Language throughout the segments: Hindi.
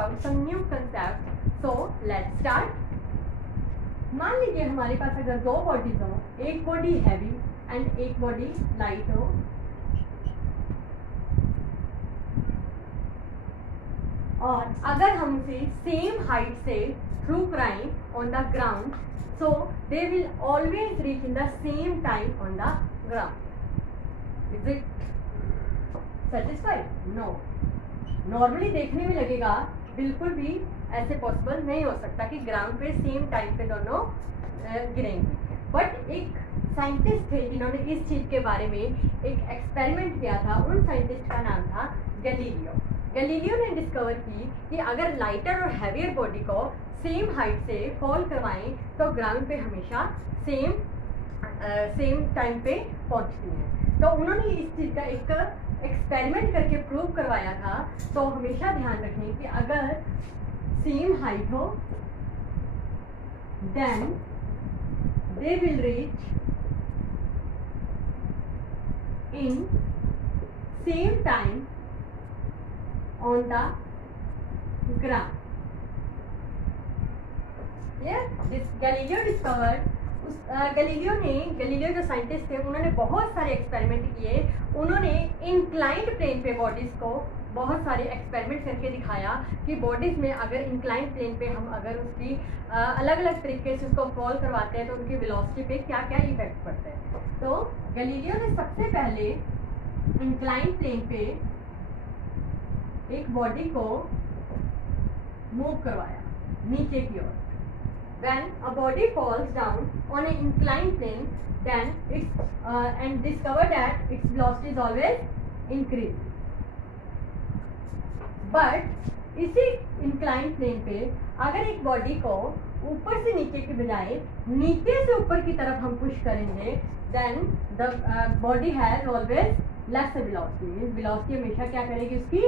about some new concept. So let's start. मान लीजिए हमारे पास अगर दो बॉडीज हो, एक बॉडी हैवी एंड एक बॉडी लाइट हो, और अगर हम उसे सेम हाइट से थ्रू कराएं on the ground, so they will always reach in the same time on the ground. Is it satisfied? No. Normally देखने में लगेगा बिल्कुल भी ऐसे पॉसिबल नहीं हो सकता कि ग्राउंड पे सेम टाइम पे दोनों गिरेंगे. बट एक साइंटिस्ट थे जिन्होंने इस चीज़ के बारे में एक एक्सपेरिमेंट किया था. उन साइंटिस्ट का नाम था गैलीलियो. गैलीलियो ने डिस्कवर की कि अगर लाइटर और हैवियर बॉडी को सेम हाइट से फॉल करवाएं तो ग्राउंड पे हमेशा सेम टाइम पे पहुंचती हैं. तो उन्होंने इस चीज़ का एक एक्सपेरिमेंट करके प्रूव करवाया था. तो हमेशा ध्यान रखें कि अगर सेम हाइट हो then they will reach in same time on the ground. Galileo discovered. Galileo जो साइंटिस्ट थे उन्होंने बहुत सारे एक्सपेरिमेंट किए. उन्होंने इंक्लाइंड प्लेन पे बॉडीज को बहुत सारे एक्सपेरिमेंट करके दिखाया कि बॉडीज में अगर इंक्लाइंड प्लेन पे हम अगर उसकी अलग अलग तरीके से उसको फॉल करवाते हैं तो उनकी वेलोसिटी पे क्या क्या इफेक्ट पड़ते हैं. तो गैलीलियो ने सबसे पहले इंक्लाइंड प्लेन पे एक बॉडी को मूव करवाया नीचे की ओर. When a body falls down on an inclined plane, then and discover that its velocity is always increased. But इसी inclined plane पे अगर एक बॉडी को ऊपर से नीचे के बजाय नीचे से ऊपर की तरफ हम पुश करेंगे, then the body has always lesser velocity. velocity हमेशा क्या करेगी, उसकी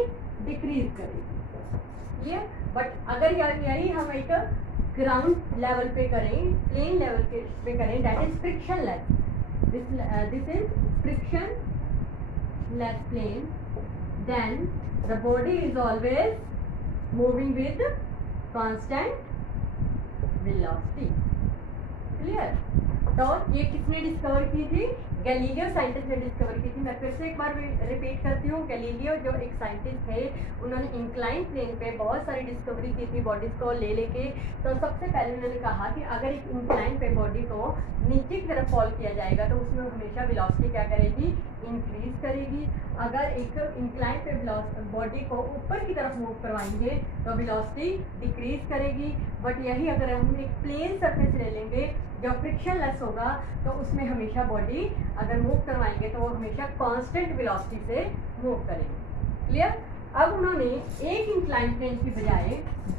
डिक्रीज करेगी. ये बट अगर यही हम एक ग्राउंड लेवल पे करें, प्लेन लेवल पे करें, that is frictionless. This is frictionless plane. Then the body is always moving with constant velocity. Clear? तो ये किसने डिस्कवर की थी? गैलीलियो साइंटिस्ट ने डिस्कवर की थी. मैं फिर से एक बार रिपीट करती हूँ. गैलीलियो जो एक साइंटिस्ट थे उन्होंने इंक्लाइन प्लेन पे बहुत सारी डिस्कवरी की थी बॉडीज को ले लेके. तो सबसे पहले उन्होंने कहा कि अगर एक इंक्लाइन पे बॉडी को नीचे की तरफ फॉल किया जाएगा तो उसमें हमेशा वेलोसिटी क्या करेगी, इंक्रीज करेगी. अगर एक इंक्लाइन पे बॉडी को ऊपर की तरफ मूव करवाएंगे तो वेलोसिटी डिक्रीज करेगी. बट यही अगर हम एक प्लेन सरफेस ले लेंगे जो फ्रिक्शन लेस होगा तो उसमें हमेशा बॉडी अगर मूव करवाएंगे तो वो हमेशा कांस्टेंट वेलोसिटी से मूव करेंगे. क्लियर? अब उन्होंने एक इंक्लाइन प्लेन की बजाय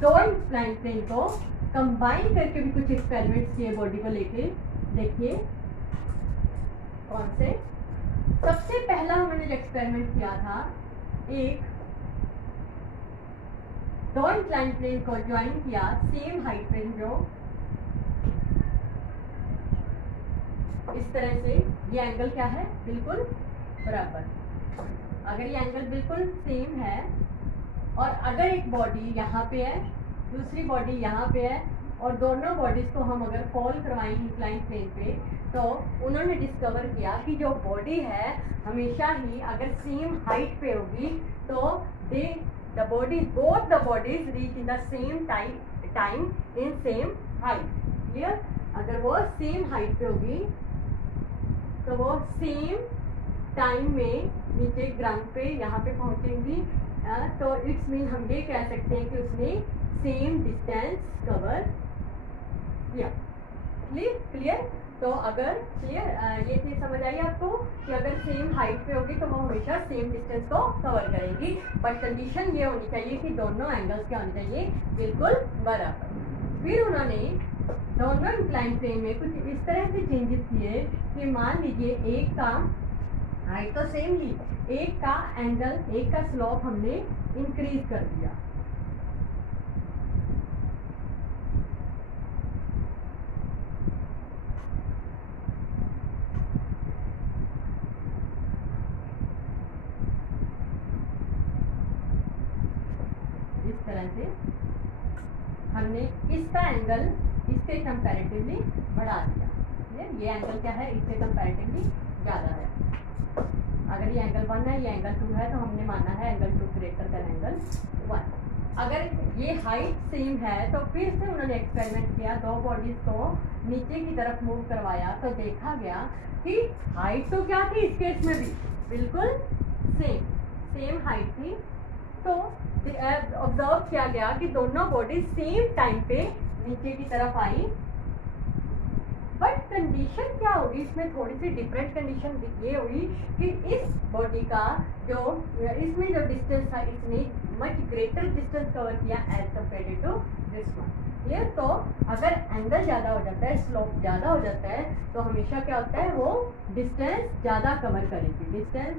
दो इंक्लाइन प्लेन को कंबाइन करके भी कुछ एक्सपेरिमेंट्स किए बॉडी को लेके. देखिए कौन से. सबसे पहला उन्होंने जो एक्सपेरिमेंट किया था, एक दो इंक्लाइन प्लेन को ज्वाइन किया सेम हाइट पे, जो इस तरह से. ये एंगल क्या है, बिल्कुल बराबर. अगर ये एंगल बिल्कुल सेम है और अगर एक बॉडी यहाँ पे है, दूसरी बॉडी यहाँ पे है और दोनों बॉडीज को हम अगर फॉल करवाएं इंक्लाइन प्लेन पे, तो उन्होंने डिस्कवर किया कि जो बॉडी है हमेशा ही अगर सेम हाइट पे होगी तो both the bodies reach in the same time in same height. Clear? अगर वो सेम हाइट पे होगी तो वो सेम टाइम में नीचे ग्राउंड पे यहाँ पे पहुँचेंगी. तो इट्स मीन हम ये कह सकते हैं कि उसने सेम डिस्टेंस कवर किया. क्लियर? तो अगर ये चीज़ समझ आई आपको कि अगर सेम हाइट पे होगी तो वो हमेशा सेम डिस्टेंस को कवर करेगी. बट कंडीशन ये होनी चाहिए कि दोनों एंगल्स क्या होने चाहिए, बिल्कुल बराबर. फिर उन्होंने दोनों इंक्लाइन प्लेन में कुछ इस तरह से चेंजेस किए कि मान लीजिए एक का हाइट तो सेम ही, एक का एंगल, एक का स्लोप हमने इंक्रीज कर दिया. इस तरह से हमने इसका एंगल इसके कंपैरेटिवली बढ़ा दिया। ये एंगल क्या है, इससे कंपैरेटिवली ज़्यादा है। अगर ये एंगल 1 है, ये एंगल 2 है, तो हमने माना है एंगल 2 ग्रेटर देन एंगल 1। अगर ये हाइट सेम है तो फिर से उन्होंने एक्सपेरिमेंट किया, दो बॉडीज को नीचे की तरफ मूव करवाया, तो देखा गया कि हाइट तो क्या थी इस केस में भी बिल्कुल सेम हाइट थी। तो ऑब्जर्व किया गया कि दोनों बॉडी सेम टाइम पे नीचे की तरफ आई, बट कंडीशन क्या होगी इसमें, थोड़ी सी डिफरेंट कंडीशन ये हुई कि इस बॉडी का जो इसमें जो डिस्टेंस था, इसने मच ग्रेटर डिस्टेंस कवर किया as compare to this one. ये तो अगर एंगल ज़्यादा हो जाता है, स्लोप ज़्यादा हो जाता है, तो हमेशा क्या होता है, वो डिस्टेंस ज़्यादा कवर करेगी। Distance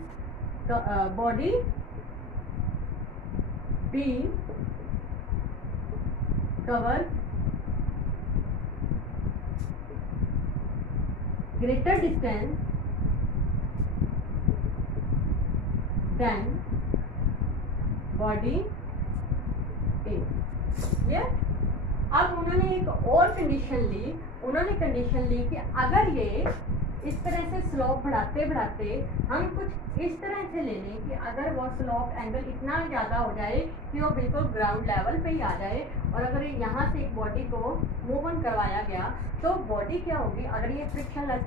body B cover greater distance than body A। ये अब उन्होंने एक और कंडीशन ली, कि अगर ये इस तरह से स्लोप बढ़ाते बढ़ाते हम कुछ इस तरह से ले लें कि अगर वो स्लोप एंगल इतना ज़्यादा हो जाए कि वो बिल्कुल ग्राउंड लेवल पे ही आ जाए, और अगर यहाँ से एक बॉडी को मूव ऑन करवाया गया तो बॉडी क्या होगी, अगर ये फ्रिक्शनलेस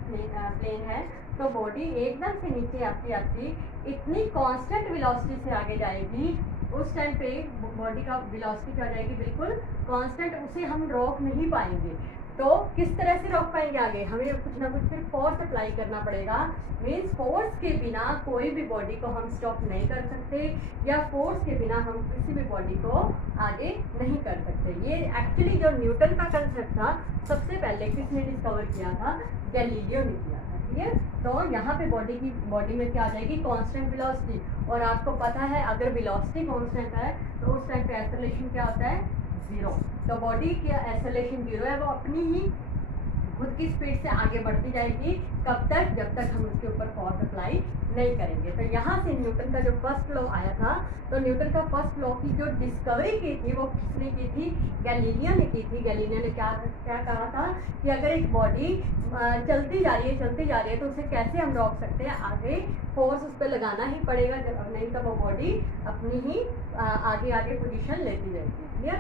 प्लेन है तो बॉडी एकदम से नीचे आती आती इतनी कांस्टेंट वेलोसिटी से आगे जाएगी, उस टाइम पे बॉडी का वेलोसिटी क्या हो जाएगी, बिल्कुल कांस्टेंट, उसे हम रोक नहीं पाएंगे। तो किस तरह से रोक पाएंगे आगे, हमें कुछ ना कुछ फिर फोर्स अप्लाई करना पड़ेगा। मीन्स फोर्स के बिना कोई भी बॉडी को हम स्टॉप नहीं कर सकते, या फोर्स के बिना हम किसी भी बॉडी को आगे नहीं कर सकते। ये एक्चुअली जो न्यूटन का कंसेप्ट था, सबसे पहले किसने डिस्कवर किया था, गैलीलियो ने किया था। ठीक है, तो यहाँ पे बॉडी में क्या आ जाएगी, कांस्टेंट वेलोसिटी, और आपको पता है अगर वेलोसिटी कांस्टेंट है तो उस टाइम पे एक्सेलरेशन क्या होता है, 0। तो बॉडी की एक्सेलरेशन 0 है, वो अपनी ही खुद की स्पीड से आगे बढ़ती जाएगी, कब तक, जब तक हम उसके ऊपर फोर्स अप्लाई नहीं करेंगे। तो यहाँ से न्यूटन का जो फर्स्ट लॉ आया था, तो न्यूटन का फर्स्ट लॉ की जो डिस्कवरी की थी वो किसने की थी, गैलीलियो ने की थी। गैलीलियो ने क्या कहा था कि अगर एक बॉडी चलती जा रही है तो उसे कैसे हम रोक सकते हैं, आगे फोर्स उस पर लगाना ही पड़ेगा, नहीं तो वो बॉडी अपनी ही आगे पोजीशन लेती जाएगी। क्लियर।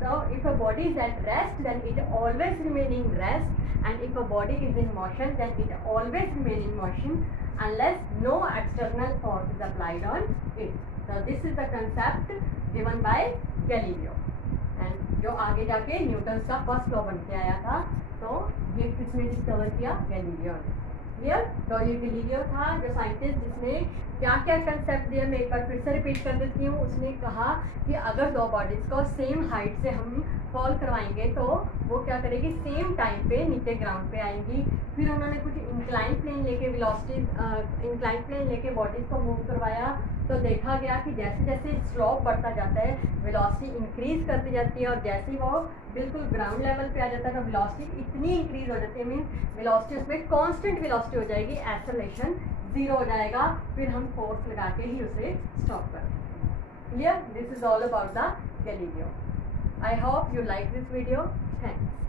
तो if a body is at rest then it always remain in rest, and if a body is in motion then it always remain in motion unless no external force is applied on it. So this is the concept given by Galileo, and जो आगे जाके न्यूटन का फर्स्ट लॉ बन के आया था, तो ये किसने डिस्कवर किया, गैलीलियो ने। क्लियर। तो ये गैलीलियो था जो साइंटिस्ट जिसने क्या क्या कंसेप्ट दिया, मैं एक बार फिर से रिपीट कर देती हूँ। उसने कहा कि अगर दो बॉडीज को सेम हाइट से हम फॉल करवाएंगे तो वो क्या करेगी, सेम टाइम पे नीचे ग्राउंड पे आएंगी। फिर उन्होंने कुछ इंक्लाइन प्लेन लेके इंक्लाइन प्लेन लेके बॉडीज को मूव करवाया, तो देखा गया कि जैसे जैसे स्लोप बढ़ता जाता है वेलोसिटी इंक्रीज करती जाती है, और जैसे ही वो बिल्कुल ग्राउंड लेवल पे आ जाता है तो वेलोसिटी इतनी इंक्रीज हो जाती है, मीन वेलोसिटी उसमें कांस्टेंट वेलोसिटी हो जाएगी, एक्सेलरेशन 0 हो जाएगा, फिर हम फोर्स लगा के ही उसे स्टॉप करेंगे। Clear. This is all about the Galileo. I hope you like this video. Thanks.